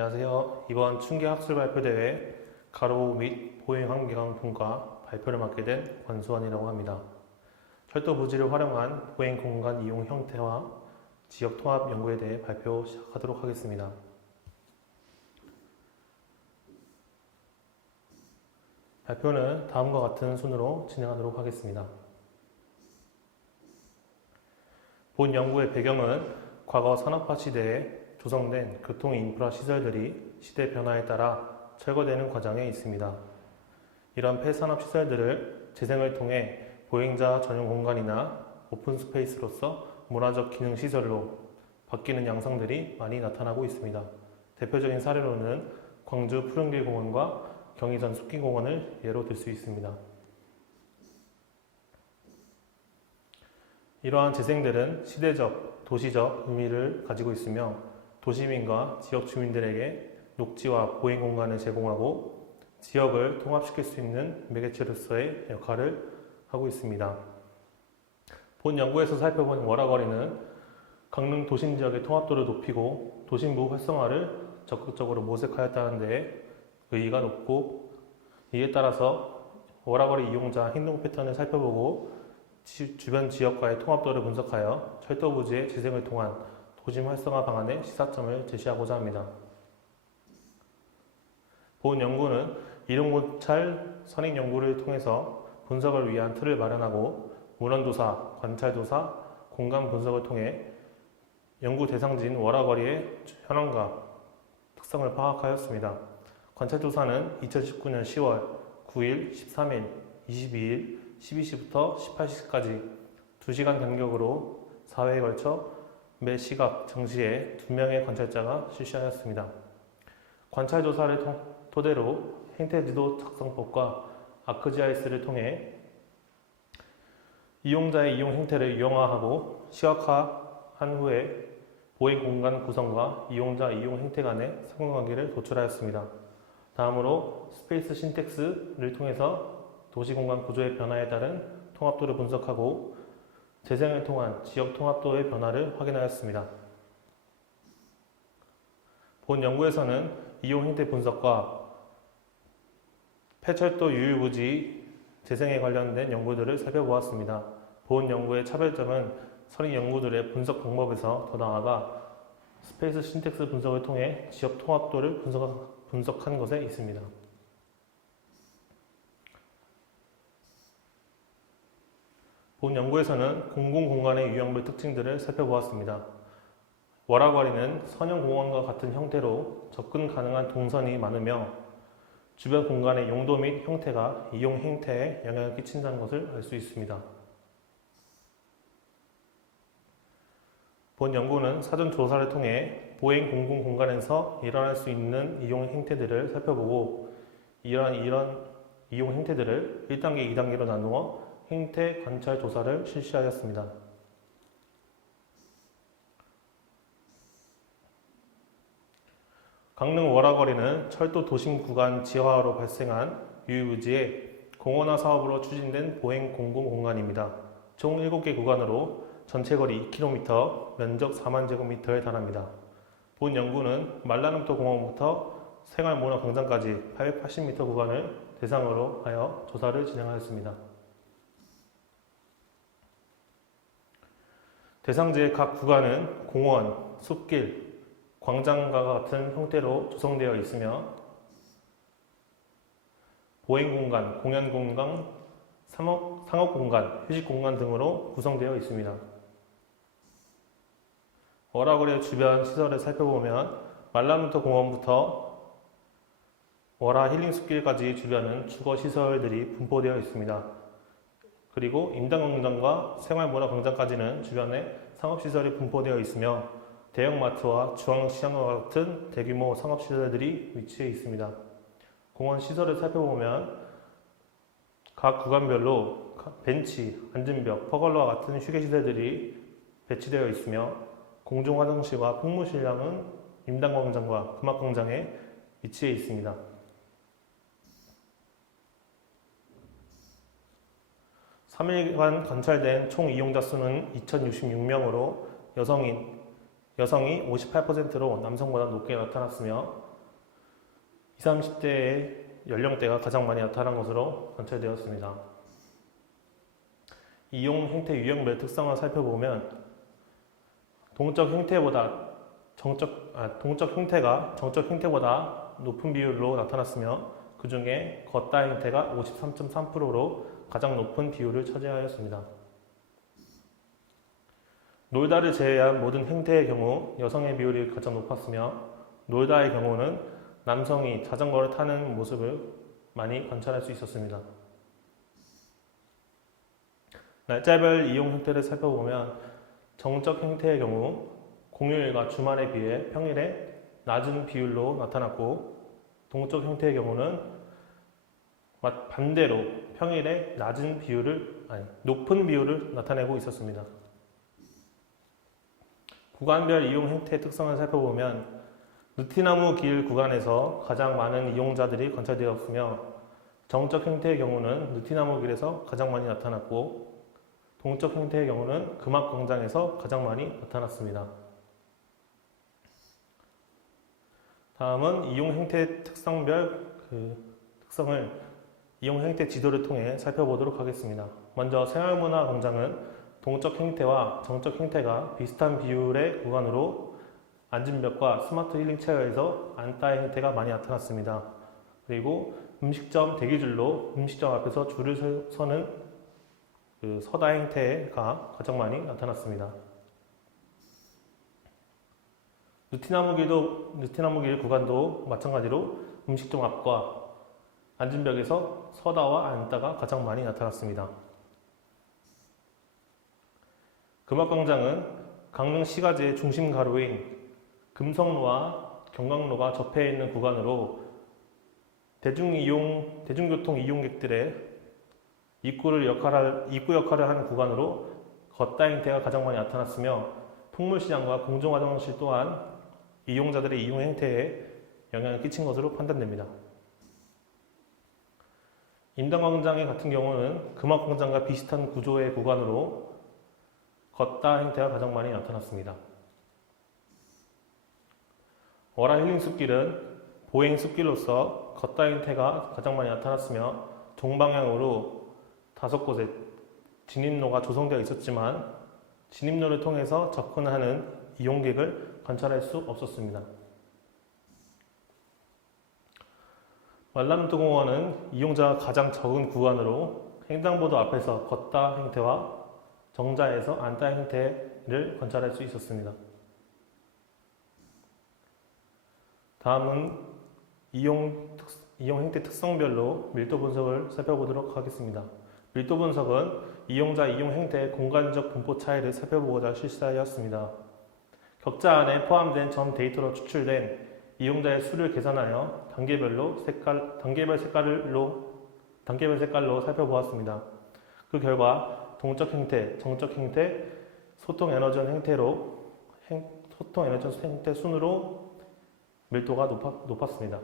안녕하세요. 이번 충기학술 발표대회 가로 및 보행환경 분과 발표를 맡게 된 권수환이라고 합니다. 철도 부지를 활용한 보행 공간 이용 형태와 지역 통합 연구에 대해 발표 시작하도록 하겠습니다. 발표는 다음과 같은 순으로 진행하도록 하겠습니다. 본 연구의 배경은 과거 산업화 시대에 조성된 교통 인프라 시설들이 시대 변화에 따라 철거되는 과정에 있습니다. 이런 폐산업 시설들을 재생을 통해 보행자 전용 공간이나 오픈 스페이스로서 문화적 기능 시설로 바뀌는 양상들이 많이 나타나고 있습니다. 대표적인 사례로는 광주 푸른길 공원과 경의선 숲길공원을 예로 들 수 있습니다. 이러한 재생들은 시대적, 도시적 의미를 가지고 있으며 도시민과 지역 주민들에게 녹지와 보행 공간을 제공하고 지역을 통합시킬 수 있는 매개체로서의 역할을 하고 있습니다. 본 연구에서 살펴본 월화거리는 강릉 도심 지역의 통합도를 높이고 도심부 활성화를 적극적으로 모색하였다는 데에 의의가 높고, 이에 따라서 월화거리 이용자 행동 패턴을 살펴보고 주변 지역과의 통합도를 분석하여 철도 부지의 재생을 통한 도심 활성화 방안의 시사점을 제시하고자 합니다. 본 연구는 이동고찰 선행 연구를 통해서 분석을 위한 틀을 마련하고 문헌조사, 관찰조사, 공간 분석을 통해 연구 대상지인 월화거리의 현황과 특성을 파악하였습니다. 관찰조사는 2019년 10월 9일, 13일, 22일, 12시부터 18시까지 2시간 간격으로 4회에 걸쳐 매 시각 정시에 2명의 관찰자가 실시하였습니다. 관찰조사를 토대로 행태지도 작성법과 아크지아이스를 통해 이용자의 이용 행태를 유형화하고 시각화한 후에 보행 공간 구성과 이용자 이용 행태 간의 상관관계를 도출하였습니다. 다음으로 스페이스 신텍스를 통해서 도시공간 구조의 변화에 따른 통합도를 분석하고 재생을 통한 지역 통합도의 변화를 확인하였습니다. 본 연구에서는 이용 행태 분석과 폐철도 유일부지 재생에 관련된 연구들을 살펴보았습니다. 본 연구의 차별점은 선임 연구들의 분석 방법에서 더 나아가 스페이스 신텍스 분석을 통해 지역 통합도를 분석한 것에 있습니다. 본 연구에서는 공공공간의 유형별 특징들을 살펴보았습니다. 월화거리는 선형공원과 같은 형태로 접근 가능한 동선이 많으며 주변 공간의 용도 및 형태가 이용 행태에 영향을 끼친다는 것을 알 수 있습니다. 본 연구는 사전 조사를 통해 보행 공공공간에서 일어날 수 있는 이용 행태들을 살펴보고 이런 이용 행태들을 1단계, 2단계로 나누어 행태 관찰 조사를 실시하였습니다. 강릉 월화거리는 철도 도심 구간 지하화로 발생한 유일부지의 공원화 사업으로 추진된 보행 공공공간입니다. 총 7개 구간으로 전체 거리 2km, 면적 4만 제곱미터에 달합니다. 본 연구는 말라름토 공원부터 생활문화광장까지 880m 구간을 대상으로 하여 조사를 진행하였습니다. 대상지의 각 구간은 공원, 숲길, 광장과 같은 형태로 조성되어 있으며 보행공간, 공연공간, 상업공간, 휴식공간 등으로 구성되어 있습니다. 월화거리 주변 시설을 살펴보면 말라름토 공원부터 월화 힐링숲길까지 주변은 주거시설들이 분포되어 있습니다. 그리고 임당광장과 생활문화광장까지는 주변에 상업시설이 분포되어 있으며 대형마트와 중앙시장과 같은 대규모 상업시설들이 위치해 있습니다. 공원 시설을 살펴보면 각 구간별로 벤치, 앉은벽, 퍼걸러와 같은 휴게시설들이 배치되어 있으며 공중화장실과 풍무실량은 임당광장과 금학광장에 위치해 있습니다. 3일간 관찰된 총 이용자 수는 2066명으로 여성이 58%로 남성보다 높게 나타났으며 20, 30대의 연령대가 가장 많이 나타난 것으로 관찰되었습니다. 이용 행태 유형별 특성을 살펴보면 동적 형태가 정적 형태보다 높은 비율로 나타났으며 그 중에 걷다 형태가 53.3%로 가장 높은 비율을 차지하였습니다. 놀다를 제외한 모든 행태의 경우 여성의 비율이 가장 높았으며 놀다의 경우는 남성이 자전거를 타는 모습을 많이 관찰할 수 있었습니다. 날짜별 이용 형태를 살펴보면 정적 형태의 경우 공휴일과 주말에 비해 평일에 낮은 비율로 나타났고 동적 형태의 경우는 반대로 평일에 높은 비율을 나타내고 있었습니다. 구간별 이용 형태의 특성을 살펴보면 느티나무 길 구간에서 가장 많은 이용자들이 관찰되었으며 정적 형태의 경우는 느티나무 길에서 가장 많이 나타났고 동적 형태의 경우는 금악광장에서 가장 많이 나타났습니다. 다음은 이용 형태 특성별 특성을 이용 형태 지도를 통해 살펴보도록 하겠습니다. 먼저 생활문화광장은 동적 형태와 정적 형태가 비슷한 비율의 구간으로 앉은 벽과 스마트 힐링 체어에서 앉다의 형태가 많이 나타났습니다. 그리고 음식점 대기줄로 음식점 앞에서 줄을 서는 서다 형태가 가장 많이 나타났습니다. 느티나무 길 구간도 마찬가지로 음식점 앞과 앉은 벽에서 서다와 앉다가 가장 많이 나타났습니다. 금악광장은 강릉 시가지의 중심 가로인 금성로와 경강로가 접해 있는 구간으로 대중교통 이용객들의 입구 역할을 하는 구간으로 걷다 형태가 가장 많이 나타났으며 풍물시장과 공중화장실 또한 이용자들의 이용 행태에 영향을 끼친 것으로 판단됩니다. 인당광장 같은 경우는 금악광장과 비슷한 구조의 구간으로 걷다 행태가 가장 많이 나타났습니다. 월화 힐링 숲길은 보행 숲길로서 걷다 행태가 가장 많이 나타났으며 동방향으로 5곳에 진입로가 조성되어 있었지만 진입로를 통해서 접근하는 이용객을 관찰할 수 없었습니다. 말람도공원은 이용자가 가장 적은 구간으로 횡단보도 앞에서 걷다 행태와 정자에서 앉다 행태를 관찰할 수 있었습니다. 다음은 이용 행태 특성별로 밀도 분석을 살펴보도록 하겠습니다. 밀도 분석은 이용자 이용 행태의 공간적 분포 차이를 살펴보고자 실시하였습니다. 격자 안에 포함된 전 데이터로 추출된 이용자의 수를 계산하여 단계별 색깔로 살펴보았습니다. 그 결과 동적 형태, 정적 형태, 소통 에너지 행태 순으로 밀도가 높았습니다.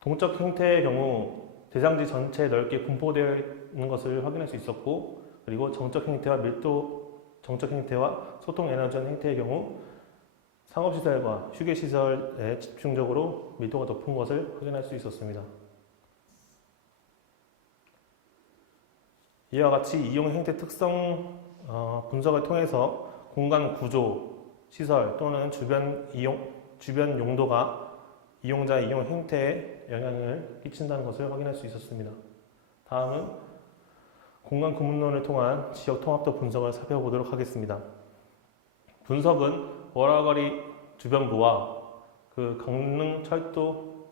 동적 형태의 경우 대상지 전체에 넓게 분포되어 있는 것을 확인할 수 있었고, 그리고 정적 형태와 소통 에너지 행태의 경우 상업시설과 휴게시설에 집중적으로 밀도가 높은 것을 확인할 수 있었습니다. 이와 같이 이용 행태 특성 분석을 통해서 공간 구조, 시설 또는 주변 용도가 이용자 이용 행태에 영향을 끼친다는 것을 확인할 수 있었습니다. 다음은 공간 구문론을 통한 지역 통합도 분석을 살펴보도록 하겠습니다. 분석은 월화거리 주변부와 강릉철도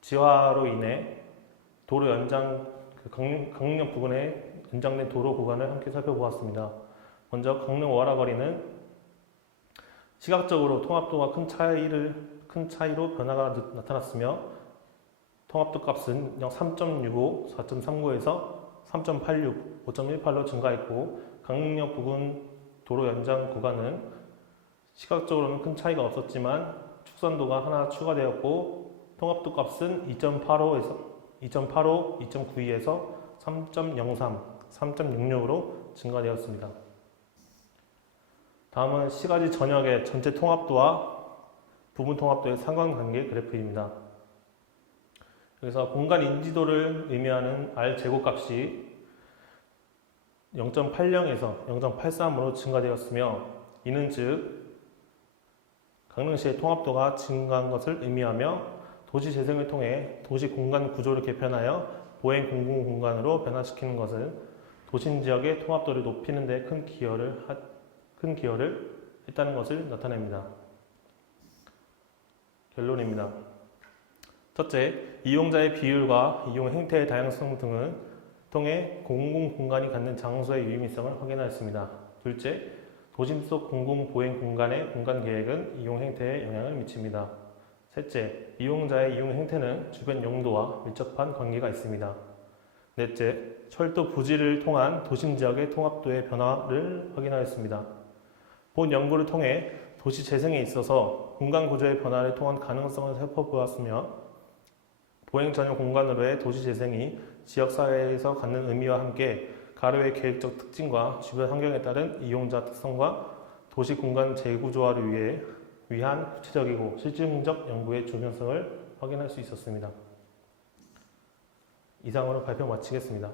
지하로 인해 도로 연장 강릉역 부근에 연장된 도로 구간을 함께 살펴보았습니다. 먼저 강릉 월화거리는 시각적으로 통합도가 큰 차이로 변화가 나타났으며 통합도 값은 3.65, 4.39에서 3.86, 5.18로 증가했고 강릉역 부근 도로 연장 구간은 시각적으로는 큰 차이가 없었지만 축선도가 하나 추가되었고 통합도 값은 2.85, 2.92에서 3.03, 3.66으로 증가되었습니다. 다음은 시가지 전역의 전체 통합도와 부분 통합도의 상관관계 그래프입니다. 여기서 공간 인지도를 의미하는 R 제곱값이 0.80에서 0.83으로 증가되었으며, 이는 즉 강릉시의 통합도가 증가한 것을 의미하며 도시 재생을 통해 도시 공간 구조를 개편하여 보행 공공 공간으로 변화시키는 것은 도심 지역의 통합도를 높이는 데 큰 기여를 했다는 것을 나타냅니다. 결론입니다. 첫째, 이용자의 비율과 이용 행태의 다양성 등을 통해 공공공간이 갖는 장소의 유의미성을 확인하였습니다. 둘째, 도심 속 공공보행 공간의 공간 계획은 이용 행태에 영향을 미칩니다. 셋째, 이용자의 이용 행태는 주변 용도와 밀접한 관계가 있습니다. 넷째, 철도 부지를 통한 도심 지역의 통합도의 변화를 확인하였습니다. 본 연구를 통해 도시 재생에 있어서 공간 구조의 변화를 통한 가능성을 살펴보았으며, 보행 전용 공간으로의 도시 재생이 지역사회에서 갖는 의미와 함께 가로의 계획적 특징과 주변 환경에 따른 이용자 특성과 도시 공간 재구조화를 위한 구체적이고 실증적 연구의 중요성을 확인할 수 있었습니다. 이상으로 발표 마치겠습니다.